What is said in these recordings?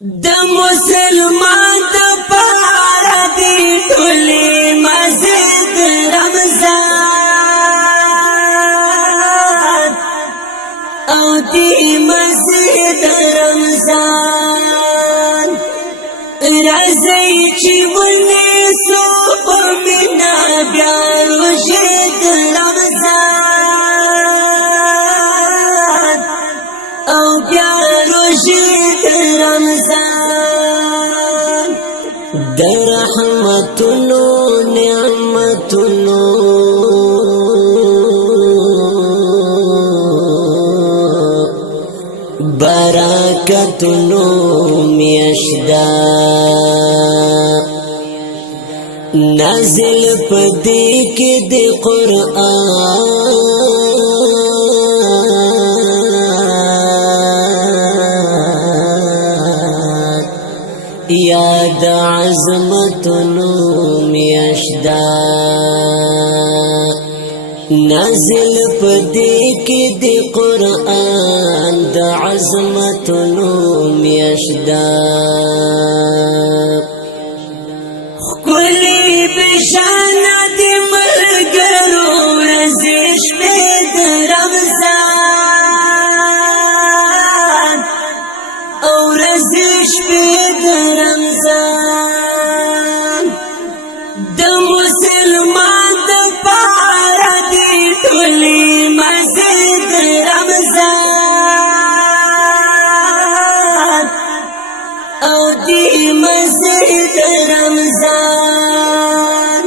د مسلمان د پاره دی ټولې مسجد رمضان او دی مسجد رمضان راځي چې ونې سو په مینا بیا روژه رمضان او بیا روژه رمضان در رحمتونو نعمتونو برکتونو میاشدا نازل پدې کې د قرآن یاد عظمتونو میاشدا نازل پدې کې د قرآن د عظمتونو میاشدا خلی بشان د ملګرو رزش په رمضان او رزش په رمضان د مسلمان د پاره دی ټولې مسجد رمضان او دی مسجد رمضان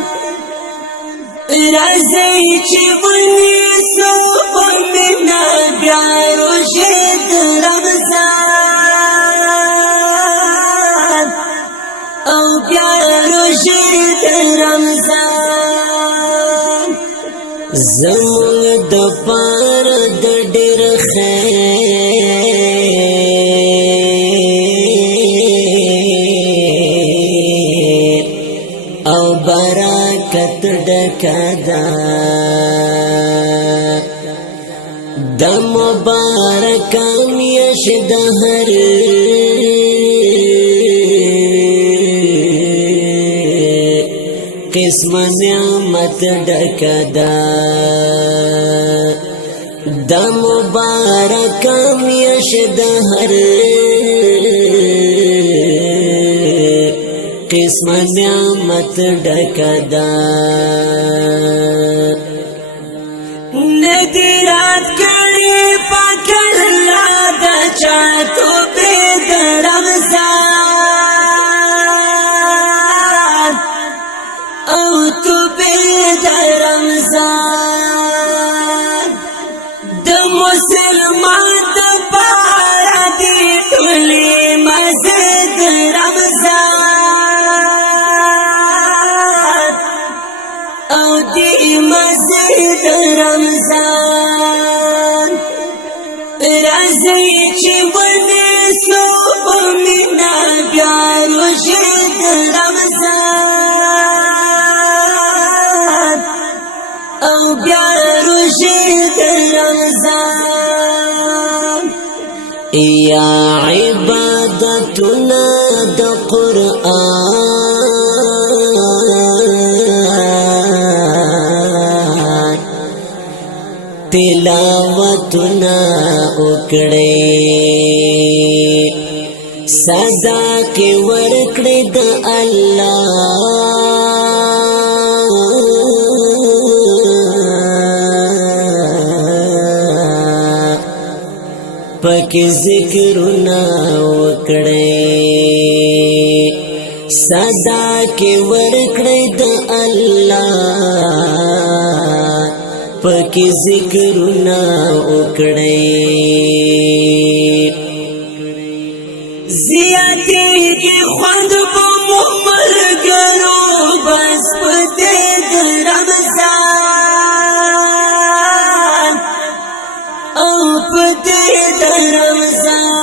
راځي چې ونې سو په مینا بیا روژه رمضان او بیا روژه رمضان زمونږ د پاره د ډېر خیر او برکت ډکه ده د مبارکه میاشت د هر قسم نعمت ډکه ده د مبارکه میاشت د هر قسم نعمت ډکه ده ندرات کړي پاک الله د چاتو په رمضان او تو په رمضان د مسلمان د پاره دی ټولې مسجد رمضان او دی مسجد رمضان راځي چې ونې سو په مینا بیا روژه رمضان او بیا روژه رمضان یا عبادتنا د قرآن تلاوتنا وکړې صدا کې ورکړې د الله پکې ذکرنا وکړې صدا کې ورکړې د الله پکې ذکرنا وکړې زیاتې کې خوند په ملګرو بس په دې د رمضان او په دې د رمضان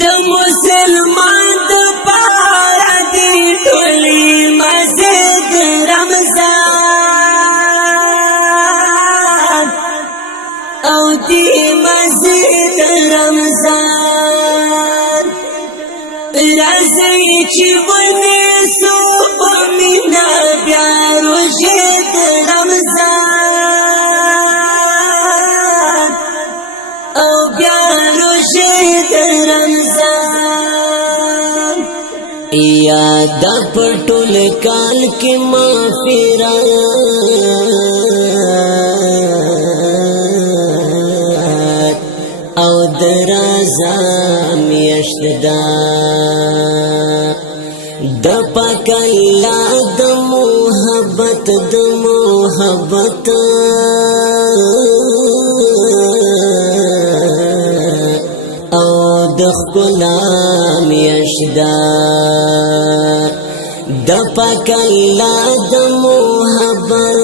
د مسلمان د پاره دی ټولې مسجد رمضان او دی مسجد رمضان راځي چې ونیسو په مینه بیا روژې د رمضان او بیا روژې د رمضان یا د په ټول کال کې مغفرت او د رضا میاشت ده د پاک الله د محبت او د ښکلا میاشت ده د پاک الله د محبت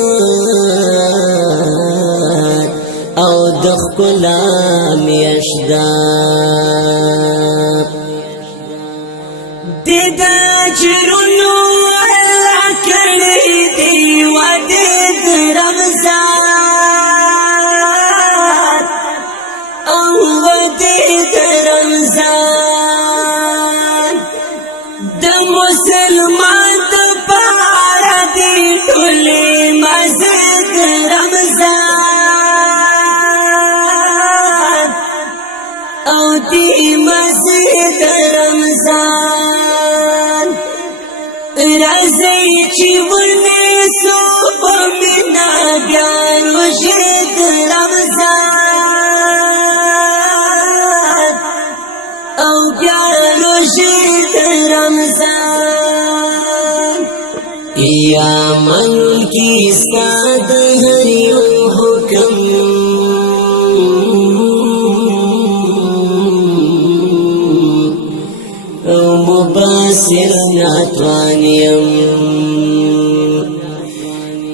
او د ښکلا میاشت ده د اجرونو الله کړی دی وعده د رمضان او وعده د رمضان د مسلمان د پاره دی ټولې مزه د رمضان او دی مزه د رمضان راځي چې ونیسو په مینه بیا روژې د رمضان او بیا روژې د رمضان یا منونکي ستا د هر یو حکم مبصر ناتوانیم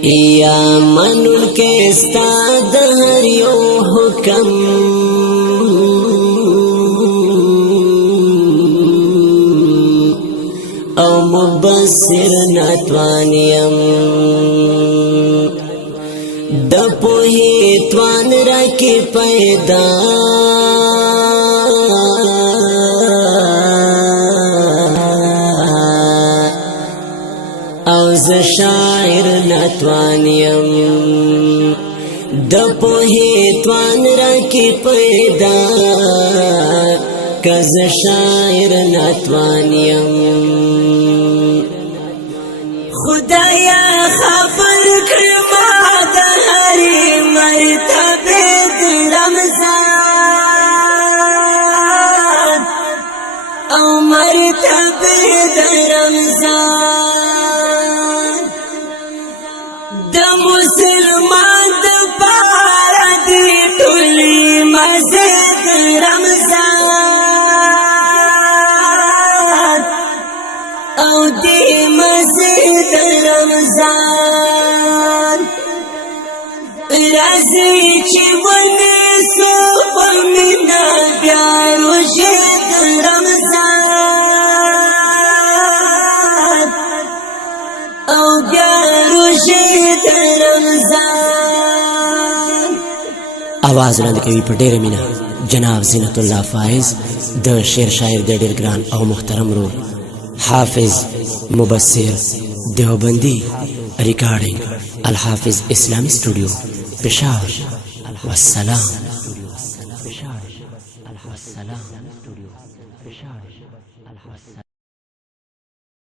یا منون کے ستا د هر یو حکم او مبصر ناتوانیم د پوهی توان را کی پیدا او ز شاعر ناتوانیم د پوهی توان را کی پیدا کز شاعر ناتوانیم خدایا خبر کرما د هری مرتبه د رمضان او مرتبه د رمضان د مسلمان د پاره دی ټولې مزه د رمضان او دی مزه د رمضان راځي چې ونیسو په مینه بیا روژې د رمضان او بیا روژې د رمضان आवाज وړاندې کوي په ډېره مینه جناب زینت الله فائز د شعر شاعر د ډېر ګران او محترم رور حافظ مبصر دیوبندی ریکارڈنگ الحافظ اسلامی اسٹوڈیو پشاور والسلام